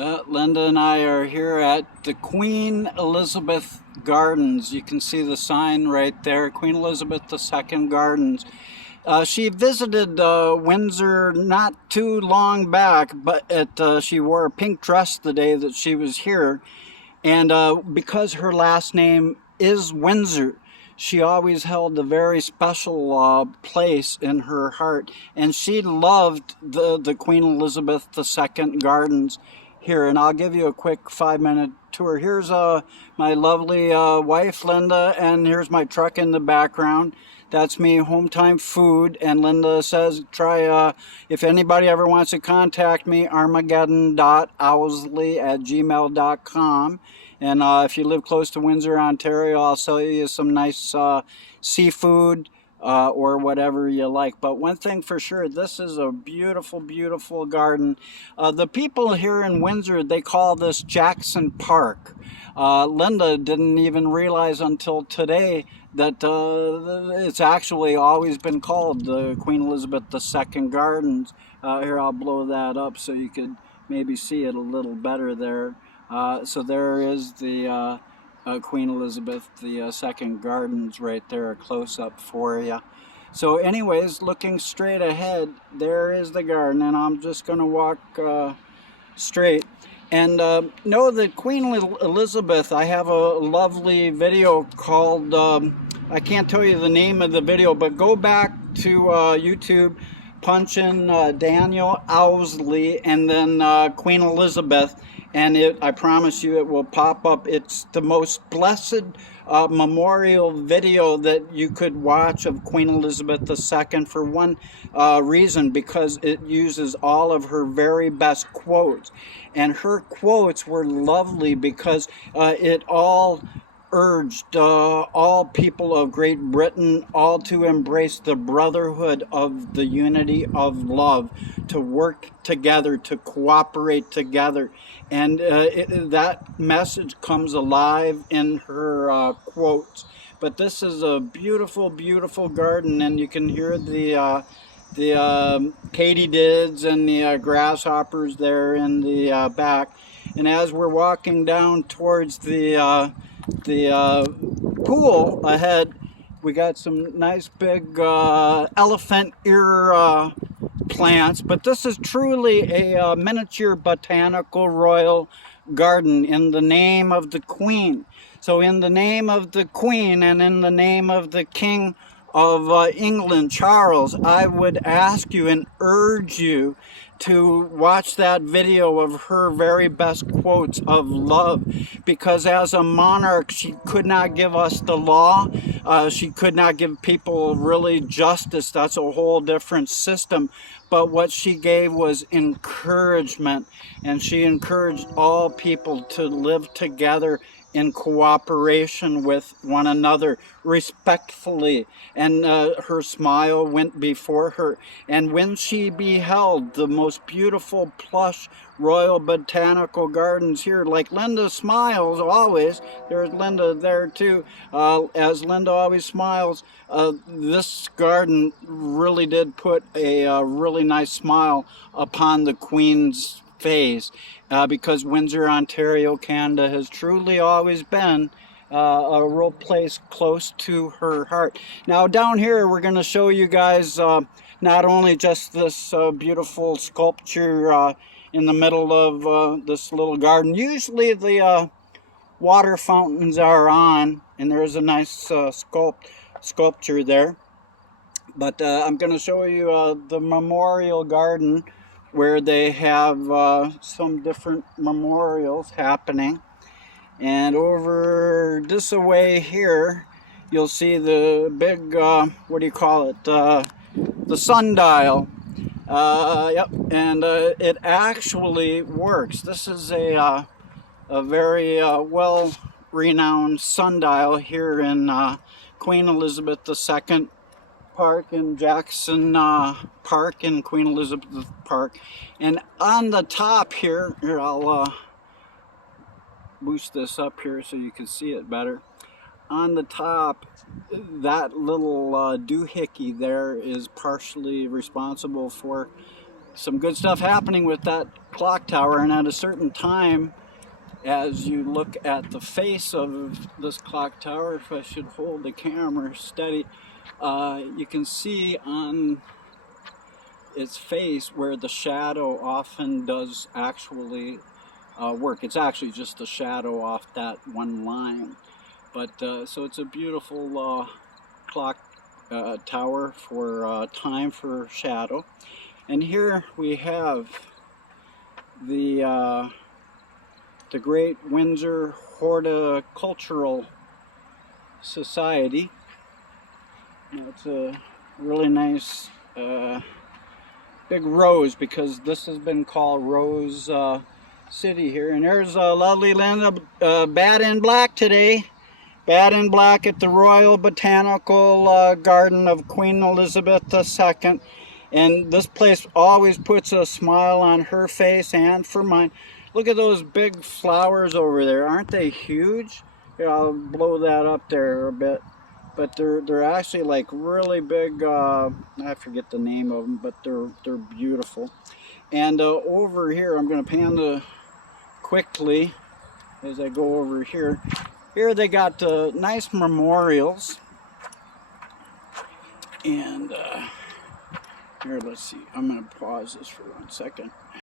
Linda and I are here at the Queen Elizabeth Gardens. You can see the sign right there, Queen Elizabeth II Gardens. She visited Windsor not too long back, but she wore a pink dress the day that she was here. And because her last name is Windsor, she always held a very special place in her heart. And she loved the Queen Elizabeth II Gardens here. And I'll give you a quick 5-minute tour. Here's my lovely wife, Linda, and here's my truck in the background. That's me, Home Time Food. And Linda says, if anybody ever wants to contact me, armageddon.owsley@gmail.com. And if you live close to Windsor, Ontario, I'll sell you some nice seafood or whatever you like. But one thing for sure, this is a beautiful, beautiful garden. The people here in Windsor, they call this Jackson Park. Linda didn't even realize until today that it's actually always been called the Queen Elizabeth II Gardens. Here, I'll blow that up so you could maybe see it a little better there. So there is the Queen Elizabeth II Gardens right there, a close-up for you. So anyways, looking straight ahead, there is the garden, and I'm just going to walk straight. And know that Queen Elizabeth, I have a lovely video called, I can't tell you the name of the video, but go back to YouTube, punch in Daniel Owsley, and then Queen Elizabeth, and I promise you it will pop up. It's the most blessed memorial video that you could watch of Queen Elizabeth II for one reason, because it uses all of her very best quotes. And her quotes were lovely because it all urged all people of Great Britain all to embrace the brotherhood of the unity of love, to work together, to cooperate together. And that message comes alive in her quotes. But this is a beautiful, beautiful garden, and you can hear the katydids and the grasshoppers there in the back. And as we're walking down towards the pool ahead, we got some nice big elephant ear plants, but this is truly a miniature botanical royal garden in the name of the Queen. So in the name of the Queen and in the name of the King of England, Charles, I would ask you and urge you to watch that video of her very best quotes of love, because as a monarch she could not give us the law, she could not give people really justice. That's a whole different system. But what she gave was encouragement, and she encouraged all people to live together in cooperation with one another, respectfully. And her smile went before her. And when she beheld the most beautiful plush royal botanical gardens here, like Linda smiles always, there's Linda there too, as Linda always smiles, this garden really did put a really nice smile upon the Queen's face, because Windsor, Ontario, Canada has truly always been a real place close to her heart. Now down here we're going to show you guys not only just this beautiful sculpture in the middle of this little garden. Usually the water fountains are on, and there's a nice sculpture there. But I'm going to show you the memorial garden, where they have some different memorials happening. And over this away here, you'll see the big, what do you call it, the sundial. Yep, and it actually works. This is a very well-renowned sundial here in Queen Elizabeth II Park in Jackson Park in Queen Elizabeth Park. And on the top here, I'll boost this up here so you can see it better. On the top, that little doohickey there is partially responsible for some good stuff happening with that clock tower, and at a certain time, as you look at the face of this clock tower, if I should hold the camera steady, you can see on its face where the shadow often does actually work. It's actually just a shadow off that one line. But so it's a beautiful clock tower for time for shadow. And here we have the Great Windsor Horticultural Society. It's a really nice big rose, because this has been called Rose City here. And there's lovely Linda, Bad in Black today. Bad in Black at the Royal Botanical Garden of Queen Elizabeth II. And this place always puts a smile on her face and for mine. Look at those big flowers over there. Aren't they huge? Here, I'll blow that up there a bit. But they're actually like really big, I forget the name of them, but they're beautiful. And over here, I'm going to pan quickly as I go over here. Here they got nice memorials. And here, let's see, I'm going to pause this for 1 second.